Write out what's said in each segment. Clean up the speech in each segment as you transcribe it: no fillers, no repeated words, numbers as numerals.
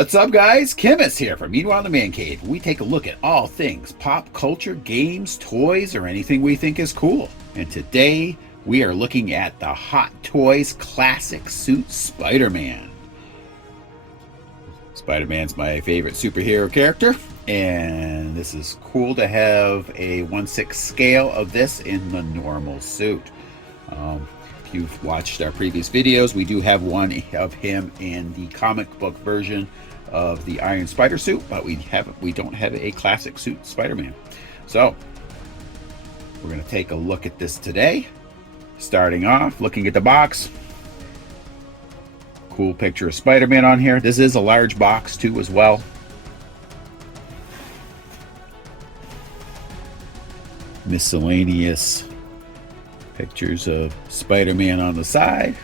What's up, guys? Chemist here from Meanwhile in the Man Cave. We take a look at all things pop culture, games, toys, or anything we think is cool. And today we are looking at the Hot Toys classic suit Spider-Man. Spider-Man's my favorite superhero character, and this is cool to have a 1/6 scale of this in the normal suit. If you've watched our previous videos, we do have one of him in the comic book version of the Iron Spider suit, but we don't have a classic suit Spider-Man. So we're going to take a look at this today. Starting off, looking at the box. Cool picture of Spider-Man on here. This is a large box too as well. Miscellaneous pictures of Spider-Man on the side,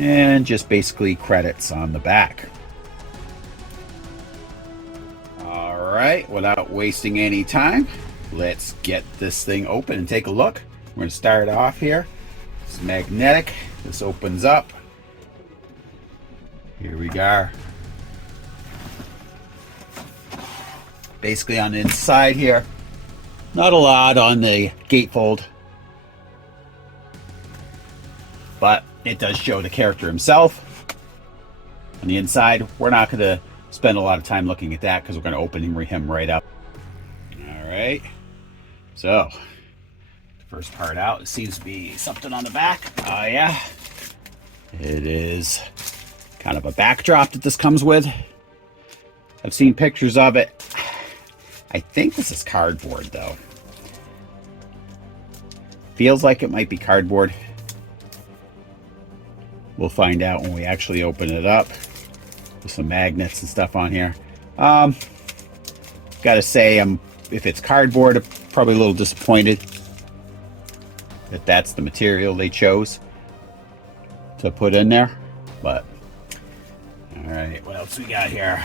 and just basically credits on the back. All right, without wasting any time, let's get this thing open and take a look. We're going to start off here. It's magnetic. This opens up. Here we go. Basically on the inside here, not a lot on the gatefold, but it does show the character himself. On the inside, we're not going to spend a lot of time looking at that because we're going to open him right up. All right. So, the first part out, it seems to be something on the back. Oh, yeah. It is kind of a backdrop that this comes with. I've seen pictures of it. I think this is cardboard, though. Feels like it might be cardboard. We'll find out when we actually open it up. With some magnets and stuff on here. Gotta say, if it's cardboard, I'm probably a little disappointed that that's the material they chose to put in there. But, all right, what else we got here?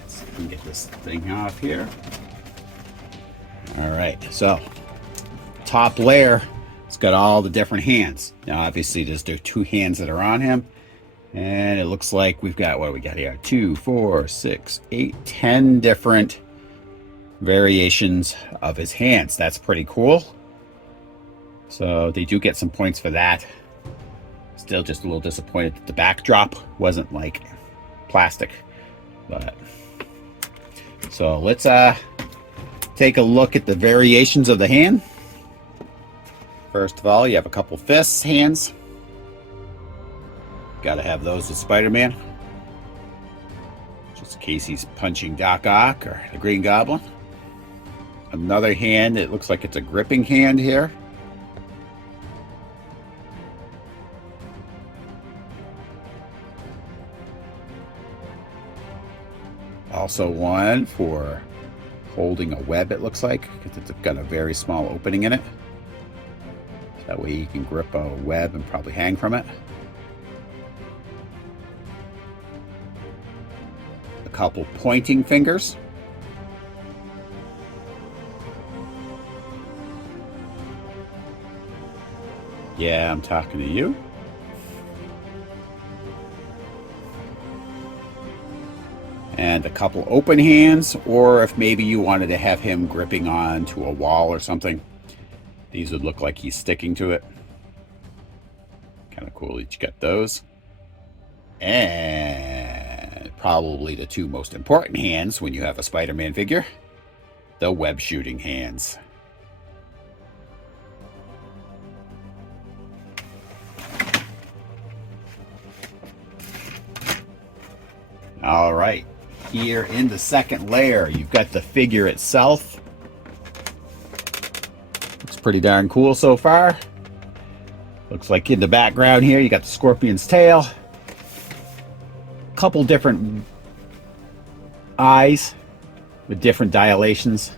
Let's see if we can get this thing off here. All right, so top layer, it's got all the different hands. Now, obviously, there are 2 hands that are on him. And it looks like we've got, what do we got here? 2, 4, 6, 8, 10 different variations of his hands. That's pretty cool. So they do get some points for that. Still just a little disappointed that the backdrop wasn't like plastic. But so let's take a look at the variations of the hand. First of all, you have a couple fists hands. Got to have those with Spider-Man, just in case he's punching Doc Ock or the Green Goblin. Another hand, it looks like it's a gripping hand here. Also one for holding a web, it looks like, because it's got a very small opening in it. That way you can grip a web and probably hang from it. A couple pointing fingers. Yeah, I'm talking to you. And a couple open hands, or if maybe you wanted to have him gripping onto a wall or something, these would look like he's sticking to it. Kind of cool. You got those. And probably the 2 most important hands when you have a Spider-Man figure, the web shooting hands. All right, here in the second layer, you've got the figure itself. Looks pretty darn cool so far. Looks like in the background here, you got the scorpion's tail. Couple different eyes with different dilations.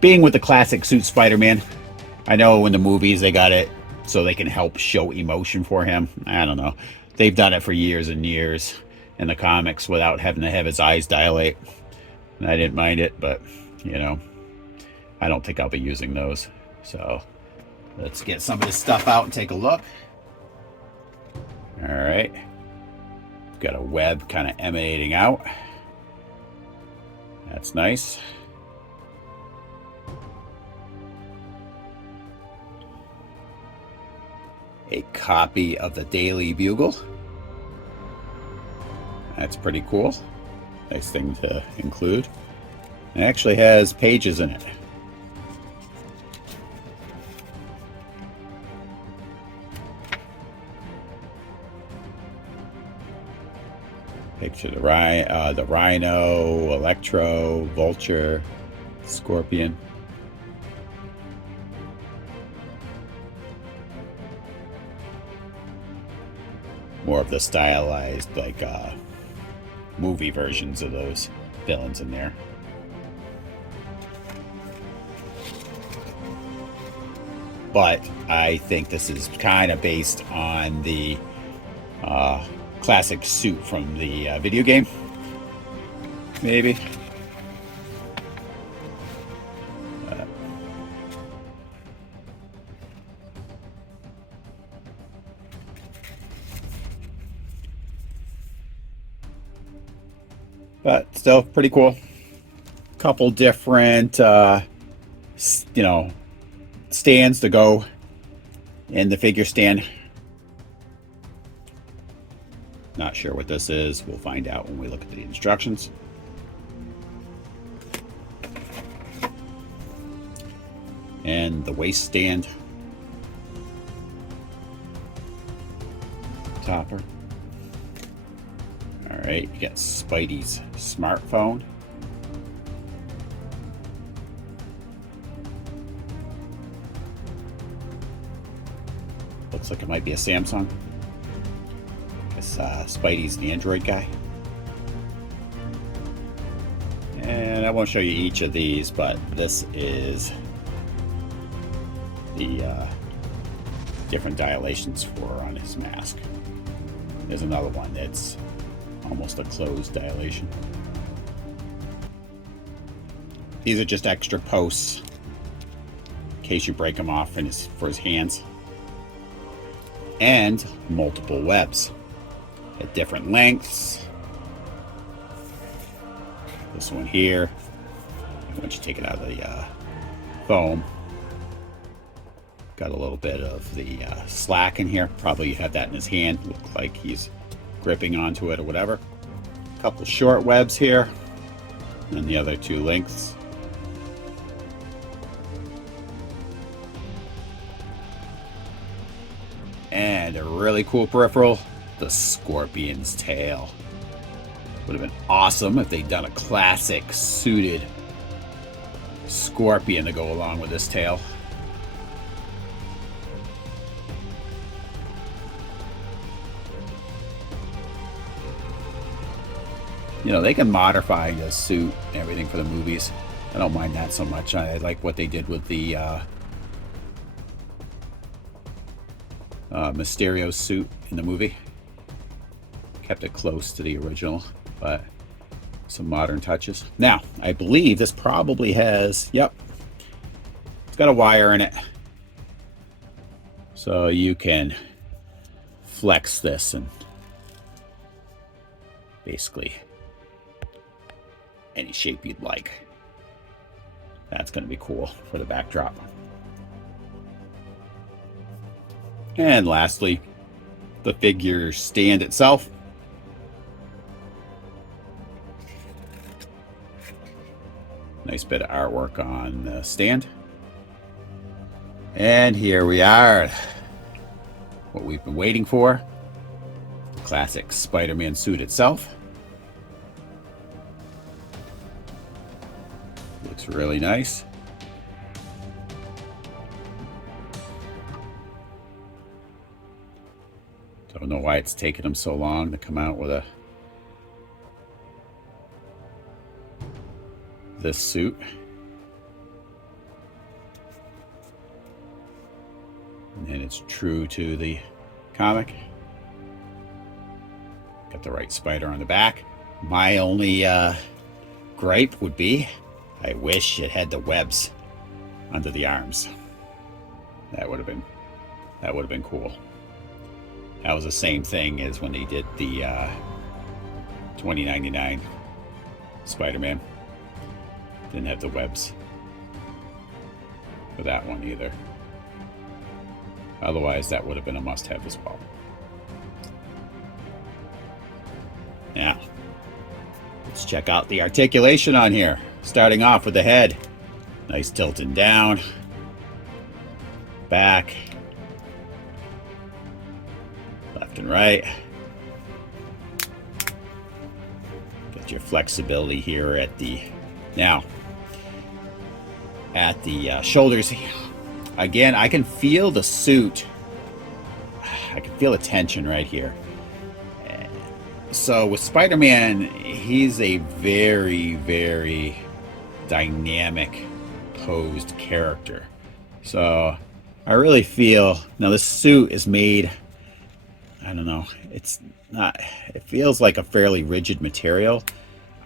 Being with the classic suit Spider-Man, I know in the movies they got it so they can help show emotion for him. I don't know. They've done it for years and years in the comics without having to have his eyes dilate. And I didn't mind it, but, you know, I don't think I'll be using those. So let's get some of this stuff out and take a look. All right. got a web kind of emanating out. That's nice. A copy of the Daily Bugle. That's pretty cool. Nice thing to include. It actually has pages in it. Picture the rhino, electro, vulture, scorpion. More of the stylized, like movie versions of those villains in there. But I think this is kind of based on the classic suit from the video game, maybe. But still pretty cool. Couple different, you know, stands to go in the figure stand. Not sure what this is. We'll find out when we look at the instructions. And the waist stand. Topper. Alright, you got Spidey's smartphone. Looks like it might be a Samsung. Spidey's the Android guy. And I won't show you each of these, but this is the different dilations for on his mask. There's another one that's almost a closed dilation. These are just extra posts in case you break them off for his hands. And multiple webs at different lengths. This one here, once you take it out of the foam, got a little bit of the slack in here. Probably you have that in his hand. Look like he's gripping onto it or whatever. A couple short webs here, and the other two lengths. And a really cool peripheral, the Scorpion's tail. Would have been awesome if they'd done a classic suited Scorpion to go along with this tail. You know, they can modify the suit and everything for the movies. I don't mind that so much. I like what they did with the Mysterio suit in the movie. Kept it close to the original, but some modern touches. Now, I believe this probably has, yep, it's got a wire in it. So you can flex this and basically any shape you'd like. That's going to be cool for the backdrop. And lastly, the figure stand itself. Nice bit of artwork on the stand. And here we are. What we've been waiting for. Classic Spider-Man suit itself. Looks really nice. Don't know why it's taken them so long to come out with this suit. And it's true to the comic. Got the right spider on the back. My only gripe would be, I wish it had the webs under the arms. That would have been cool. That was the same thing as when they did the $20.99 Spider-Man. Didn't have the webs for that one either. Otherwise, that would have been a must-have as well. Now, let's check out the articulation on here. Starting off with the head. Nice tilting down. Back. Left and right. Get your flexibility here at the... Now, at the shoulders. Again, I can feel the suit. I can feel the tension right here. So with Spider-Man, he's a very, very dynamic posed character. So I really feel, now this suit is made, I don't know, it's not, it feels like a fairly rigid material.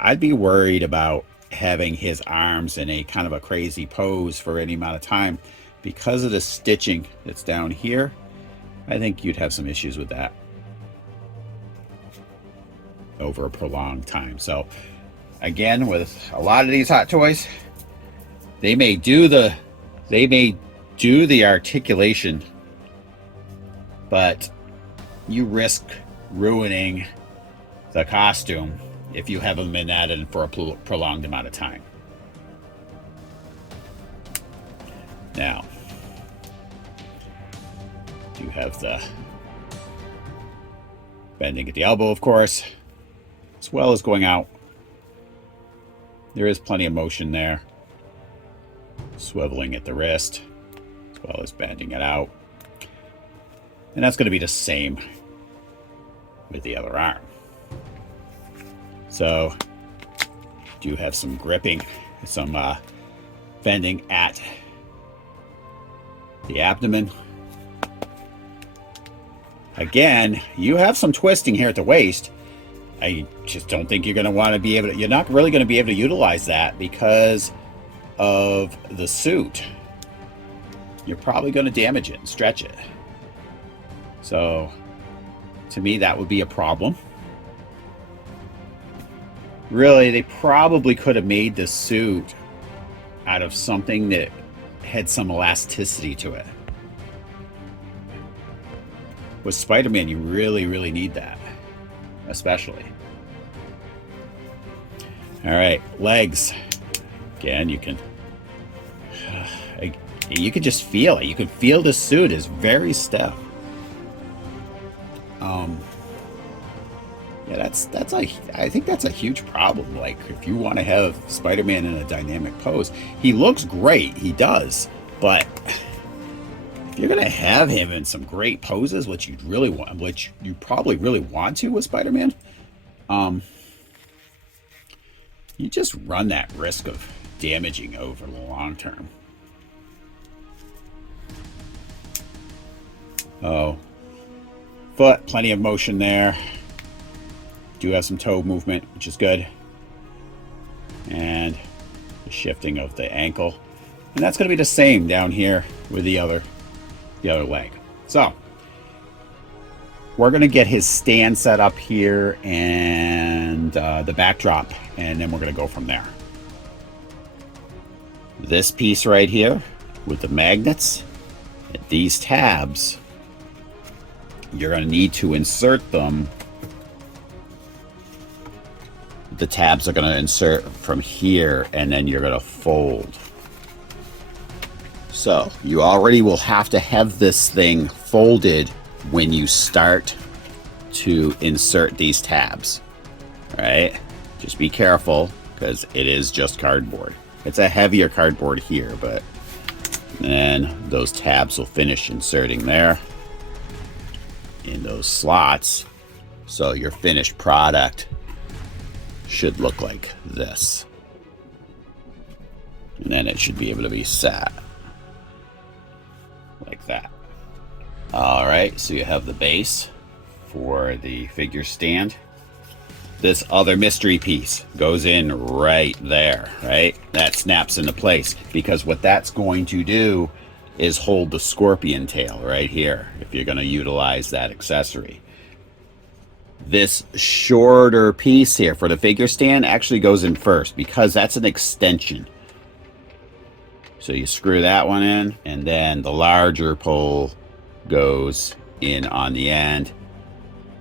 I'd be worried about having his arms in a kind of a crazy pose for any amount of time because of the stitching that's down here. I think you'd have some issues with that over a prolonged time. So again, with a lot of these Hot Toys, they may do the articulation, but you risk ruining the costume if you have them in that in for a prolonged amount of time. Now, you have the bending at the elbow, of course, as well as going out. There is plenty of motion there. Swiveling at the wrist, as well as bending it out. And that's going to be the same with the other arm. So, do have some gripping, some bending at the abdomen. Again, you have some twisting here at the waist. I just don't think you're going to want to be able to, you're not really going to be able to utilize that because of the suit. You're probably going to damage it and stretch it. So, to me, that would be a problem. Really, they probably could have made this suit out of something that had some elasticity to it. With Spider-Man, you really, really need that, especially. All right, legs. Again, you can just feel it. You can feel the suit is very stiff. Yeah, I think that's a huge problem. Like, if you want to have Spider-Man in a dynamic pose, he looks great, he does, but if you're gonna have him in some great poses, which you probably really want to with Spider-Man, you just run that risk of damaging over the long term. Oh, foot, plenty of motion there. Do have some toe movement, which is good. And the shifting of the ankle. And that's going to be the same down here with the other leg. So, we're going to get his stand set up here and the backdrop, and then we're going to go from there. This piece right here with the magnets, these tabs, you're going to need to insert them. The tabs are going to insert from here, and then you're going to fold. So you already will have to have this thing folded when you start to insert these tabs. All right? Just be careful, because it is just cardboard. It's a heavier cardboard here, but then those tabs will finish inserting there in those slots. So your finished product should look like this. And then it should be able to be set like that. All right, so you have the base for the figure stand. This other mystery piece goes in right there, right? That snaps into place, because what that's going to do is hold the scorpion tail right here if you're going to utilize that accessory. This shorter piece here for the figure stand actually goes in first because that's an extension. So you screw that one in, and then the larger pole goes in on the end,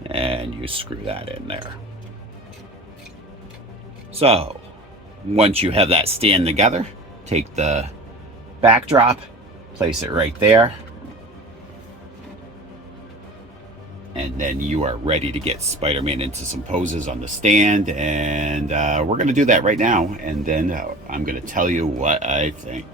and you screw that in there. So once you have that stand together, take the backdrop, place it right there, and then you are ready to get Spider-Man into some poses on the stand. And we're going to do that right now. And then I'm going to tell you what I think.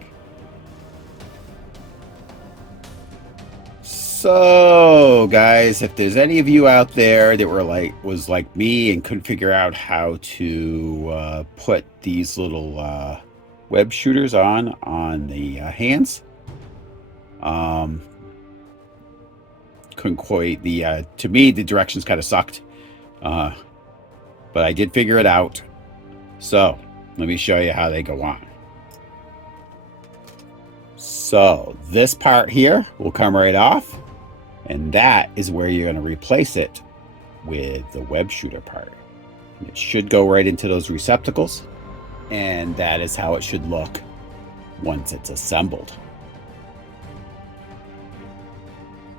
So, guys, if there's any of you out there that was like me and couldn't figure out how to put these little web shooters on the hands, couldn't quite to me the directions kind of sucked, but I did figure it out. So let me show you how they go on. So this part here will come right off, and that is where you're going to replace it with the web shooter part. And it should go right into those receptacles, and that is how it should look once it's assembled.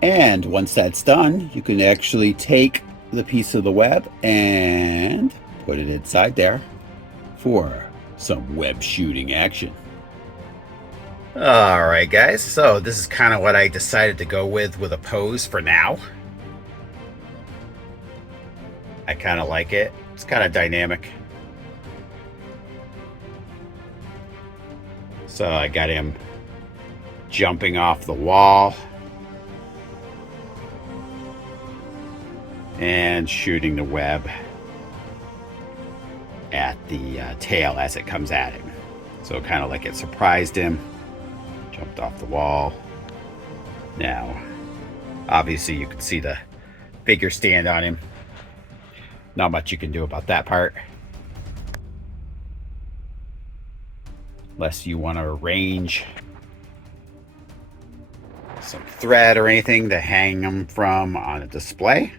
And once that's done, you can actually take the piece of the web and put it inside there for some web shooting action. All right, guys, so this is kind of what I decided to go with a pose for now. I kind of like it. It's kind of dynamic. So I got him jumping off the wall and shooting the web at the tail as it comes at him. So kind of like it surprised him. Jumped off the wall. Now, obviously you can see the figure stand on him. Not much you can do about that part. Unless you want to arrange some thread or anything to hang them from on a display,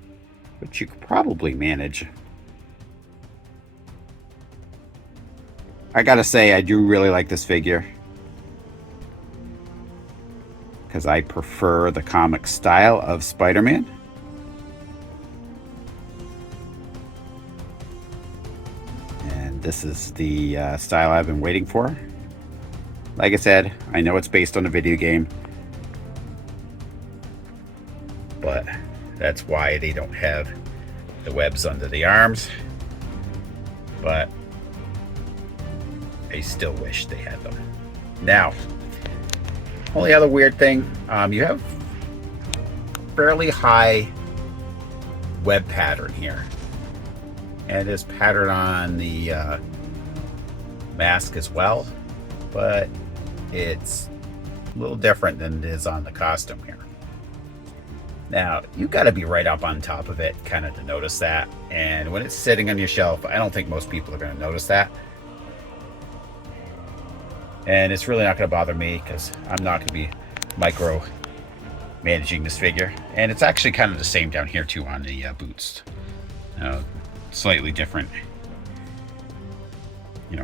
which you could probably manage. I gotta say, I do really like this figure because I prefer the comic style of Spider-Man. And this is the style I've been waiting for. Like I said, I know it's based on a video game, but that's why they don't have the webs under the arms. But I still wish they had them. Now, only other weird thing, you have fairly high web pattern here. And it's pattern on the mask as well, but it's a little different than it is on the costume here. Now, you got to be right up on top of it kind of to notice that. And when it's sitting on your shelf, I don't think most people are going to notice that. And it's really not going to bother me because I'm not going to be micro managing this figure. And it's actually kind of the same down here too on the boots. Slightly different,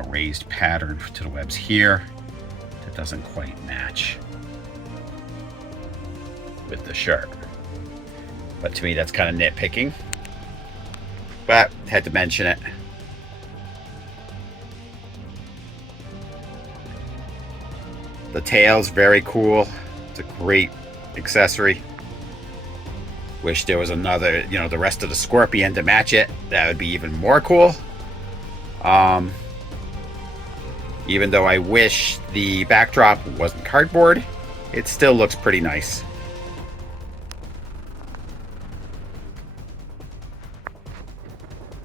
raised pattern to the webs here that doesn't quite match with the shirt. But to me, that's kind of nitpicking. But had to mention it. The tail's very cool. It's a great accessory. Wish there was another, the rest of the scorpion to match it. That would be even more cool. Even though I wish the backdrop wasn't cardboard, it still looks pretty nice.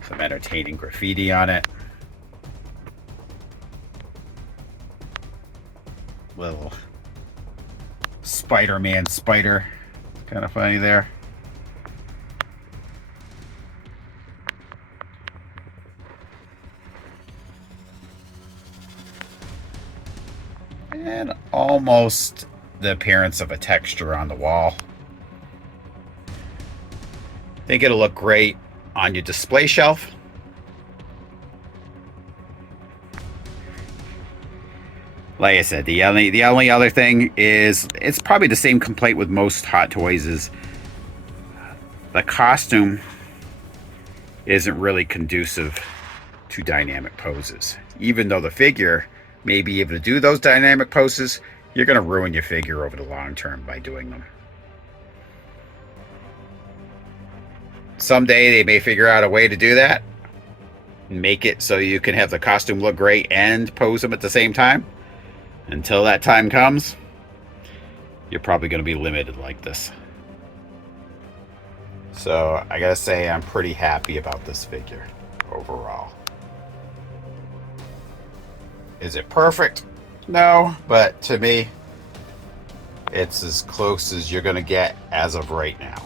Some entertaining graffiti on it. Little Spider-Man spider. Kind of funny there. And almost the appearance of a texture on the wall. Think it'll look great on your display shelf. Like I said, the only other thing is, it's probably the same complaint with most Hot Toys, is the costume isn't really conducive to dynamic poses. Even though the figure may be able to do those dynamic poses, you're going to ruin your figure over the long term by doing them. Someday they may figure out a way to do that, make it so you can have the costume look great and pose them at the same time. Until that time comes, you're probably going to be limited like this. So I gotta say, I'm pretty happy about this figure overall. Is it perfect? No, but to me, it's as close as you're gonna get as of right now.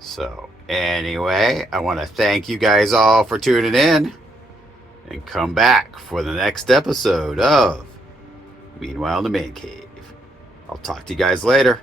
So anyway, I want to thank you guys all for tuning in, and come back for the next episode of Meanwhile in the Man Cave. I'll talk to you guys later.